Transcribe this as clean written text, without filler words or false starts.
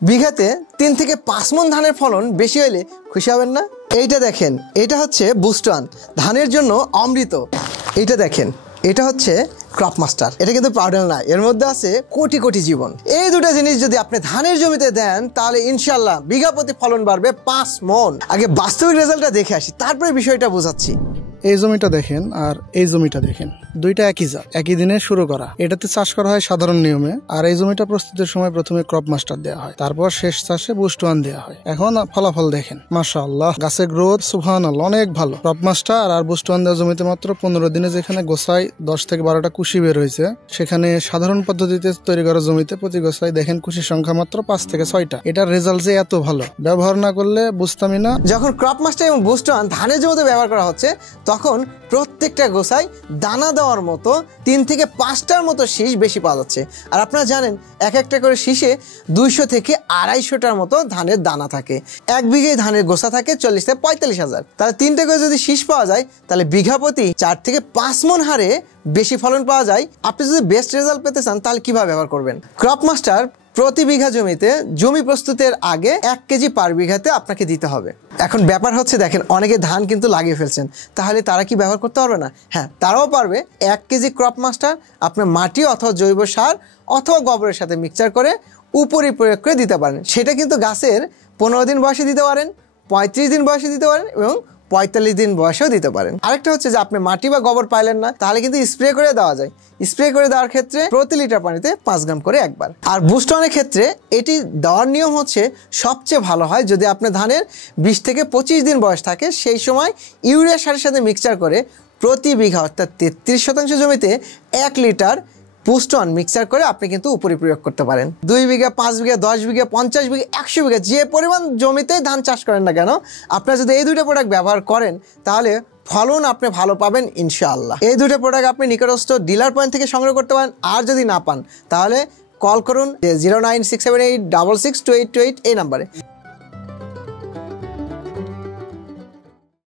বিঘাতে 3 থেকে 5 মণ ধানের ফলন বেশি হলে খুশি হবেন না? এইটা দেখেন, এটা হচ্ছে বুস্টান, ধানের জন্য অমৃত। এইটা দেখেন, এটা হচ্ছে ক্রপ মাস্টার। এটা কিন্তু পাউডার না, এর মধ্যে আছে কোটি কোটি জীবন। এই দুটো জিনিস যদি আপনি ধানের জমিতে দেন তাহলে ইনশাল্লাহ বিঘা প্রতি ফলন বাড়বে 5 মণ। আগে বাস্তবিক রেজাল্টটা দেখে আসি, তারপরে বিষয়টা বোঝাচ্ছি। এই জমিটা দেখেন আর এই জমিটা দেখেন, দুইটা একই জাত, একই দিনে শুরু করা। এটাতে চাষ করা হয় সাধারণ নিয়মে, আর এই জমিটা প্রস্তুতের সময় প্রথমে ক্রপ মাস্টার দেওয়া হয়, তারপর শেষ চাষে বুস্ট ওয়ান দেওয়া হয়। এখন ফলাফল দেখেন, মাশাআল্লাহ, গাছের গ্রোথ সুবহানাল্লাহ অনেক ভালো। ক্রপ মাস্টার আর বুস্ট ওয়ান দেওয়া জমিতে মাত্র 15 দিনে যেখানে গোছায় 10 থেকে 12টা কুশি বের হয়েছে, সেখানে সাধারণ পদ্ধতিতে তৈরি করা জমিতে প্রতি গোছায় দেখেন কুশির সংখ্যা মাত্র 5 থেকে 6টা। এটার রেজাল্ট যে এত ভালো, ব্যবহার না করলে বুঝতামই না। যখন ক্রপ মাস্টার এবং বুস্ট ওয়ান ধানের জমিতে ব্যবহার করা হচ্ছে, তখন প্রত্যেকটা গোছায় দানা দেওয়ার মতো 3 থেকে 5টার মতো শীষ বেশি পাওয়া যাচ্ছে। আর আপনারা জানেন এক একটা করে শীষে 200 থেকে 250টার মতো ধানের দানা থাকে। 1 বিঘায় ধানের গোছা থাকে 40 থেকে 45 হাজার। তাহলে 3টে করে যদি শীষ পাওয়া যায় তাহলে বিঘা প্রতি 4 থেকে 5 মণ হারে বেশি ফলন পাওয়া যায়। আপনি যদি বেস্ট রেজাল্ট পেতে চান তাহলে কিভাবে ব্যবহার করবেন? ক্রপ মাস্টার প্রতি বিঘা জমিতে জমি প্রস্তুতের আগে 1 কেজি পার বিঘাতে আপনাকে দিতে হবে। এখন ব্যাপার হচ্ছে দেখেন, অনেকে ধান কিন্তু লাগিয়ে ফেলছেন, তাহলে তারা কি ব্যবহার করতে পারবে না? হ্যাঁ, তারাও পারবে। 1 কেজি ক্রপ মাস্টার আপনার মাটি অথবা জৈব সার অথবা গোবরের সাথে মিক্সচার করে উপরে প্রয়োগ করে দিতে পারেন। সেটা কিন্তু গাছের 15 দিন বয়সে দিতে পারেন, 35 দিন বয়সে দিতে পারেন এবং 45 দিন বয়সেও দিতে পারেন। আরেকটা হচ্ছে যে আপনি মাটি বা গোবর পাইলেন না, তাহলে কিন্তু স্প্রে করে দেওয়া যায়। স্প্রে করে দেওয়ার ক্ষেত্রে প্রতি লিটার পানিতে 5 গ্রাম করে একবার। আর বুস্ট ওয়ানের ক্ষেত্রে এটি দেওয়ার নিয়ম হচ্ছে সবচেয়ে ভালো হয় যদি আপনার ধানের 20 থেকে 25 দিন বয়স থাকে, সেই সময় ইউরিয়া সারের সাথে মিক্সচার করে প্রতি বিঘা অর্থাৎ 33% জমিতে 1 লিটার বুস্ট ওয়ান মিক্সচার করে আপনি কিন্তু উপরে প্রয়োগ করতে পারেন। 2 বিঘা, 5 বিঘা, 10 বিঘা, 50 বিঘা, 100 বিঘা, যে পরিমাণ জমিতেই ধান চাষ করেন না কেন, আপনারা যদি এই দুইটা প্রোডাক্ট ব্যবহার করেন তাহলে ফলন আপনি ভালো পাবেন ইনশাআল্লাহ। এই দুটো প্রোডাক্ট আপনি নিকটস্থ ডিলার পয়েন্ট থেকে সংগ্রহ করতে পারেন। আর যদি না পান তাহলে কল করুন 09678662828 এই নাম্বারে।